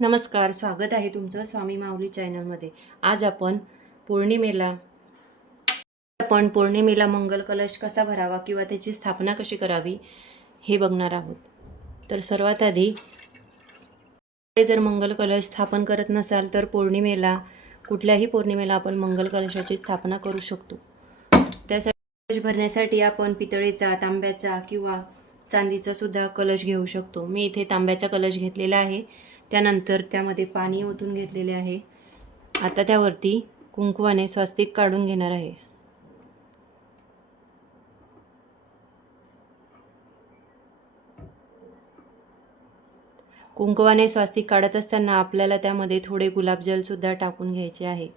नमस्कार स्वागत आहे तुमचं स्वामी माऊली चॅनलमध्ये. आज आपण पौर्णिमेला आपण पौर्णिमेला मंगल कलश कसा भरावा किंवा त्याची स्थापना कशी करावी हे बघणार आहोत. तर सर्वात आधी जर मंगल कलश स्थापन करत नसाल तर पौर्णिमेला कुठल्याही पौर्णिमेला आपण मंगल कलशाची स्थापना करू शकतो. त्यासाठी कलश भरण्यासाठी आपण पितळेचा तांब्याचा किंवा चांदीचा सुद्धा कलश घेऊ शकतो. मी इथे तांब्याचा कलश घेतलेला आहे. त्यानंतर त्यामध्ये पाणी ओतून घेतलेले आहे. आता त्यावरती कुंकवाने स्वस्तिक काढून घेणार आहे. कुंकवाने स्वास्तिक काढत असताना आपल्याला त्यामध्ये थोडे गुलाबजलसुद्धा टाकून घ्यायचे आहे.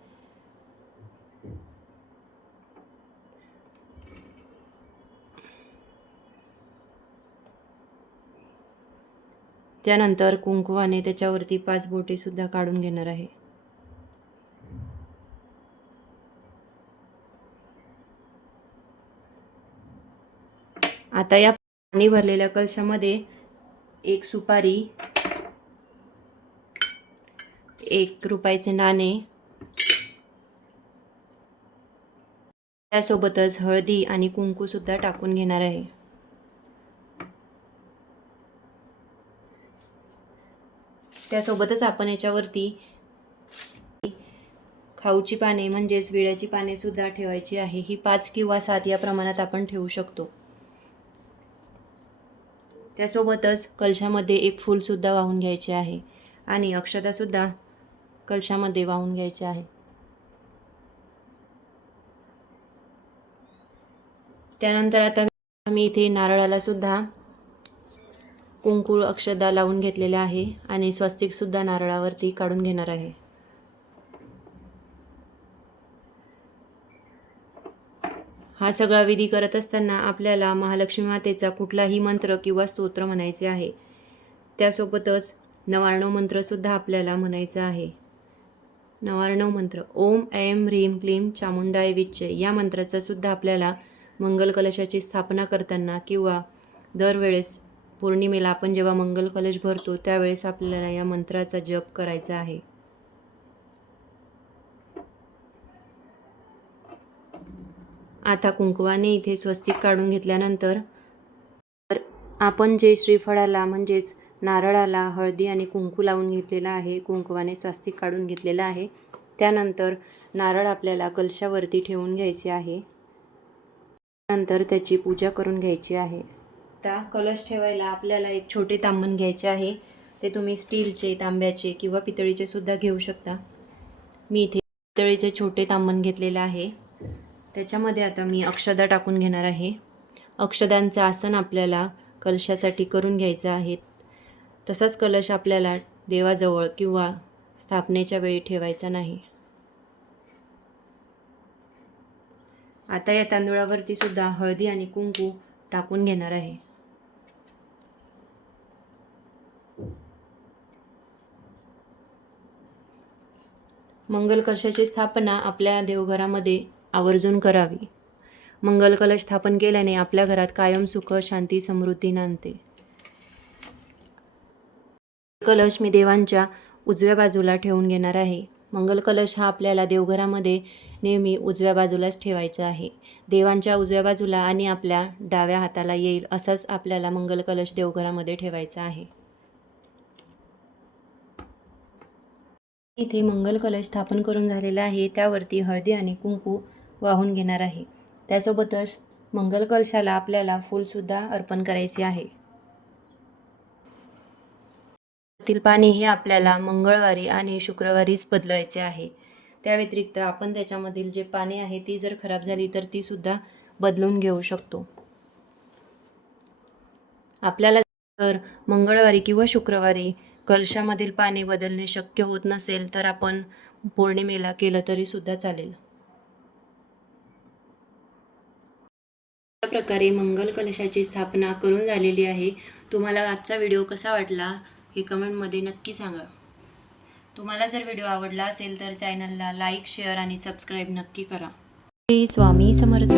त्यानंतर कुंकवाने त्याच्यावरती पाच बोटेसुद्धा काढून घेणार आहे. आता या पाणी भरलेल्या कलशामध्ये एक सुपारी एक रुपयाचे नाणे त्यासोबतच हळदी आणि कुंकूसुद्धा टाकून घेणार आहे. त्यासोबतच आपण याच्यावरती खाऊची पाने म्हणजेच विड्याची पानेसुद्धा ठेवायची आहे. ही पाच किंवा सात या प्रमाणात आपण ठेवू शकतो. त्यासोबतच कलशामध्ये एक फूलसुद्धा वाहून घ्यायचे आहे आणि अक्षतासुद्धा कलशामध्ये वाहून घ्यायचे आहे. त्यानंतर आता मी इथे नारळाला सुद्धा कुंकूळ अक्षदा लावून घेतलेले आहे आणि स्वस्तिकसुद्धा नारळावरती काढून घेणार आहे. हा सगळा विधी करत असताना आपल्याला महालक्ष्मी मातेचा कुठलाही मंत्र किंवा स्तोत्र म्हणायचे आहे. त्यासोबतच नवार्णव मंत्रसुद्धा आपल्याला म्हणायचा आहे. नवार्णव मंत्र ओम ऐम ह्रीम क्लीम चामुंडाय विच्चय या मंत्राचा सुद्धा आपल्याला मंगल कलशाची स्थापना करताना किंवा दरवेळेस पौर्णिमेला आपण जेव्हा मंगल कलश भरतो त्यावेळेस आपल्याला या मंत्राचा जप करायचा आहे. आता कुंकवाने इथे स्वस्तिक काढून घेतल्यानंतर तर आपण जे श्रीफळाला म्हणजेच नारळाला हळदी आणि कुंकू लावून घेतलेला आहे कुंकवाने स्वस्तिक काढून घेतलेला आहे. त्यानंतर नारळ आपल्याला कलशावरती ठेवून घ्यायचे आहे. नंतर त्याची पूजा करून घ्यायची आहे. आता कलश ठेवायला आपल्याला एक छोटे तांबण घ्यायचे आहे. ते तुम्ही स्टीलचे तांब्याचे किंवा पितळीचे सुद्धा घेऊ शकता. मी इथे पितळीचे छोटे तांबण घेतलेलं आहे. त्याच्यामध्ये आता मी अक्षदा टाकून घेणार आहे. अक्षदांचं आसन आपल्याला कलशासाठी करून घ्यायचं आहे. तसाच कलश आपल्याला देवाजवळ किंवा स्थापनेच्या वेळी ठेवायचा नाही. आता या तांदूळावरती सुद्धा हळदी आणि कुंकू टाकून घेणार आहे. मंगल कलशाची स्थापना आपल्या देवघरामध्ये आवर्जून करावी. मंगल कलश स्थापन केल्याने आपल्या घरात कायम सुख शांती समृद्धी नांदते. कलश मी देवांच्या उजव्या बाजूला ठेवून घेणार आहे. मंगल कलश हा आपल्याला देवघरामध्ये नेहमी उजव्या बाजूलाच ठेवायचा आहे. देवांच्या उजव्या बाजूला आणि आपल्या डाव्या हाताला येईल असाच आपल्याला मंगल कलश देवघरामध्ये ठेवायचा आहे. इथे मंगल कलश स्थापन करून झालेला आहे. त्यावरती हळदी आणि कुंकू वाहून घेणार आहे. त्यासोबतच मंगल कलशाला आपल्याला फूलसुद्धा अर्पण करायचे आहे. तील पाणी हे आपल्याला मंगळवारी आणि शुक्रवारीच बदलायचे आहे. त्या व्यतिरिक्त आपण त्याच्यामधील जे पाणी आहे ती जर खराब झाली तर ती सुद्धा बदलून घेऊ शकतो. आपल्याला जर मंगळवारी किंवा शुक्रवारी कलशामधील पाणी बदलणे शक्य होत नसेल तर आपण पौर्णिमेला केलं तरी सुद्धा चालेल. अशा प्रकारे मंगल कलशाची स्थापना करून झालेली आहे. तुम्हाला आजचा व्हिडिओ कसा वाटला हे कमेंटमध्ये नक्की सांगा. तुम्हाला जर व्हिडिओ आवडला असेल तर चॅनलला लाईक शेअर आणि सबस्क्राईब नक्की करा. श्री स्वामी समर्थ.